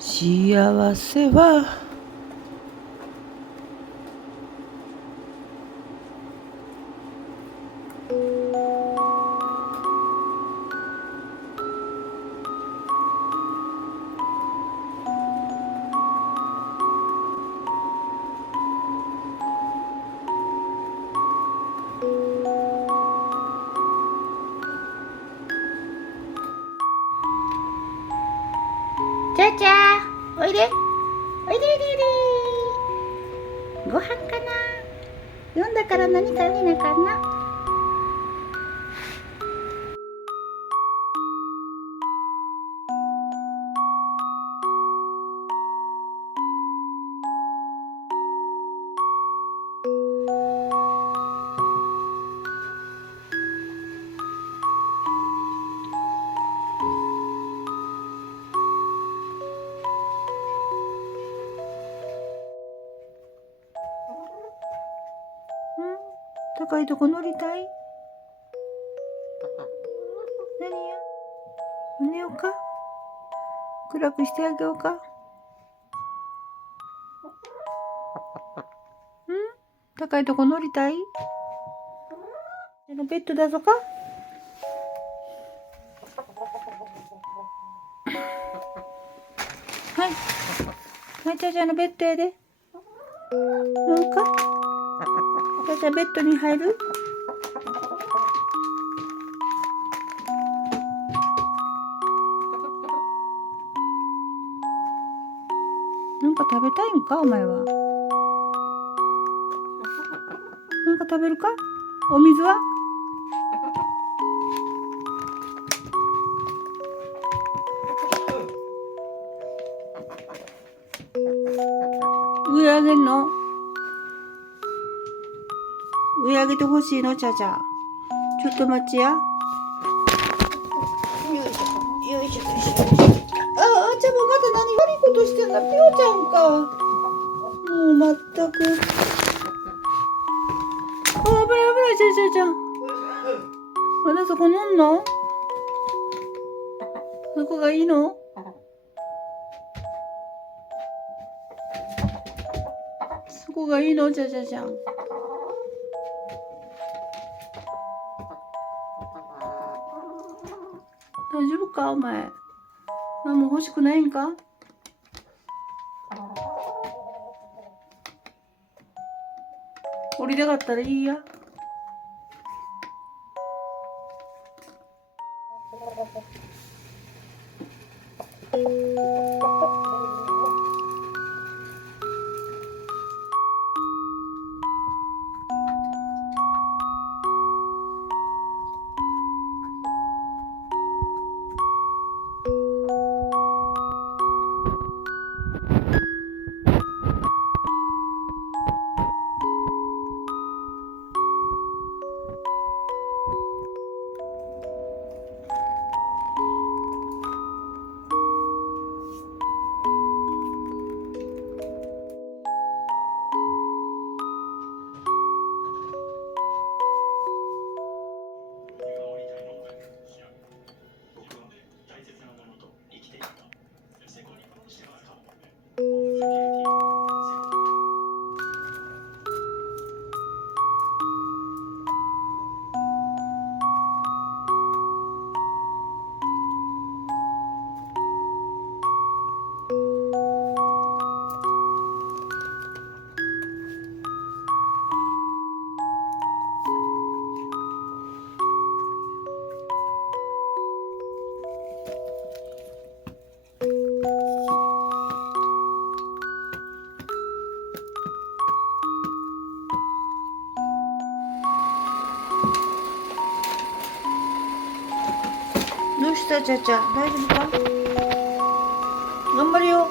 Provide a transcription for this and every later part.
幸せはちゃちゃおいでおいでおいでおいでご飯かな。読んだから何か見なかな。高いとこ乗りたい？何や？寝ようか？暗くしてあげようか？高いとこ乗りたい？ベッドだぞか？はい。はい、ちゃちゃのベッドやで。乗るか？ちゃちゃベッドに入る？なんか食べたいんかお前は。なんか食べるか？お水は？上あげんの？上あげてほしいのちゃちゃ。ちょっと待ちや。よいしょよいしょよいしょ。ああ、ちゃんもまた何悪いことしてんだ。ぴよちゃんか。もうまったく。あ、危ない危ないちゃん。まだそこ乗んの？そこがいいの？そこがいいのちゃん。大丈夫かお前。何も欲しくないんか？降りたかったらいいや。どうしたちゃちゃ、大丈夫か？頑張るよ。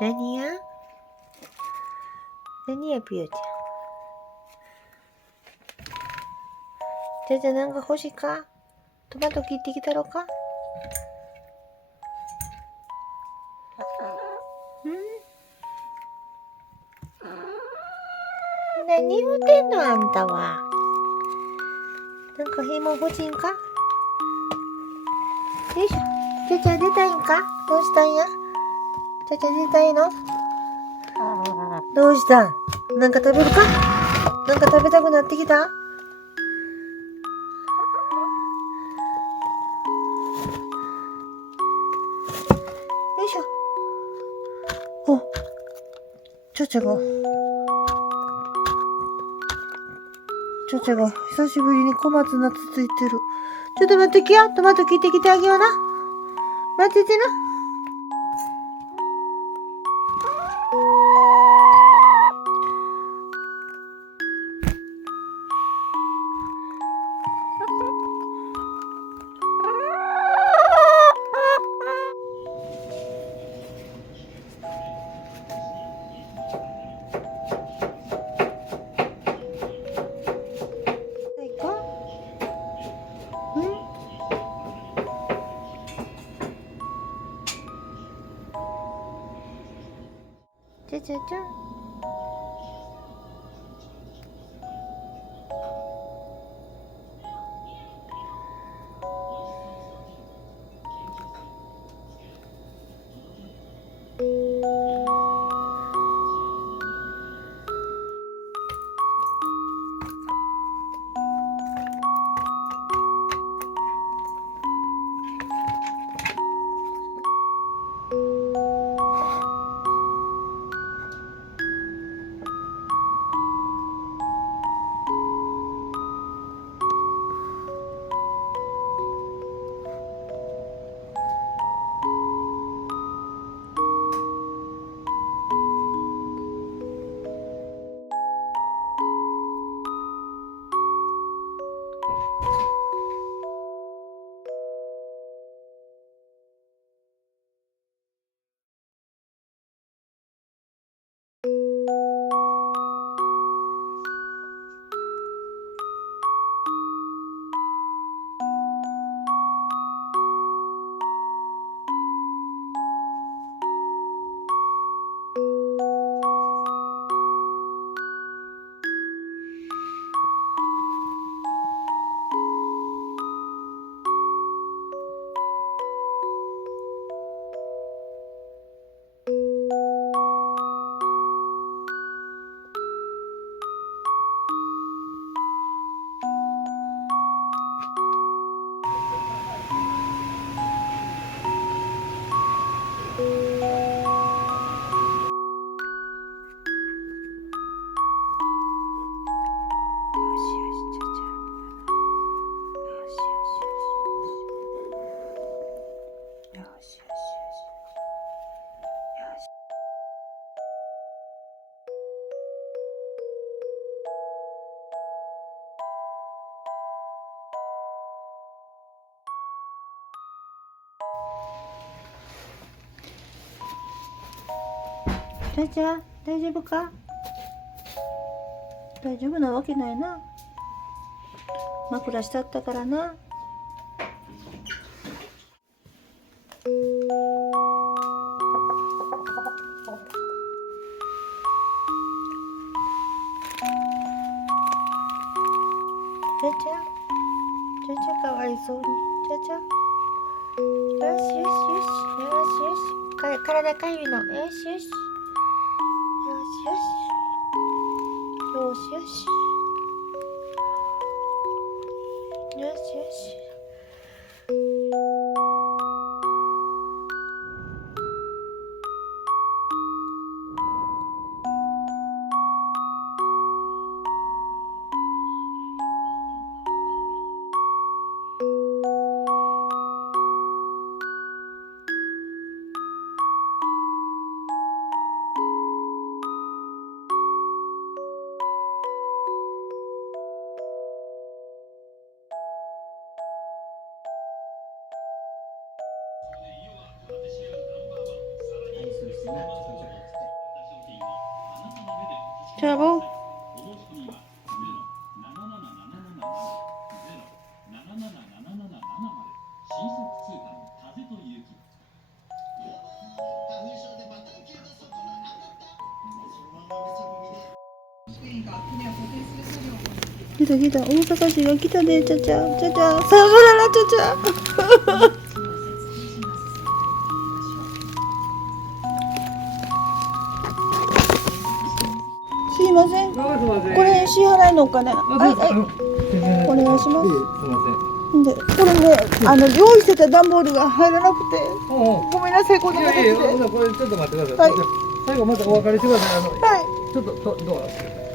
何や何やぴよちゃん。じゃじゃなんか欲しいか？トマト切ってきたろか？何言うてんのあんたは。なんか紐欲しいんか？よいしょ。ちゃちゃ出たいんか？どうしたんや？ちゃちゃ出たいの？どうしたん？なんか食べるか？なんか食べたくなってきた？よいしょ。お、ちゃちゃが久しぶりに小松菜つついてる。ちょっと待ってきや。トマト切ってきてあげような。待っててな。ちゃちゃちゃ。ちゃちゃ、大丈夫か？大丈夫なわけないな。枕しちゃったからな。ちゃちゃかわいそうに。ちゃちゃ。よしよしよし。よしよし。体かゆいの。よしよし。よしよし。よしよし。よしよし。자, 뭐? 来た来た、大阪市が来たで、ちゃちゃ、ちゃちゃ、さよなら、ちゃちゃ。すいません。これ支払いのお金。はいはい。お願いします。すみません。で、これね、用意してた段ボールが入らなくて。ごめんなさい、こんな形で。これちょっと待ってください。はい。最後またお別れしてください。はい。ちょっとドア。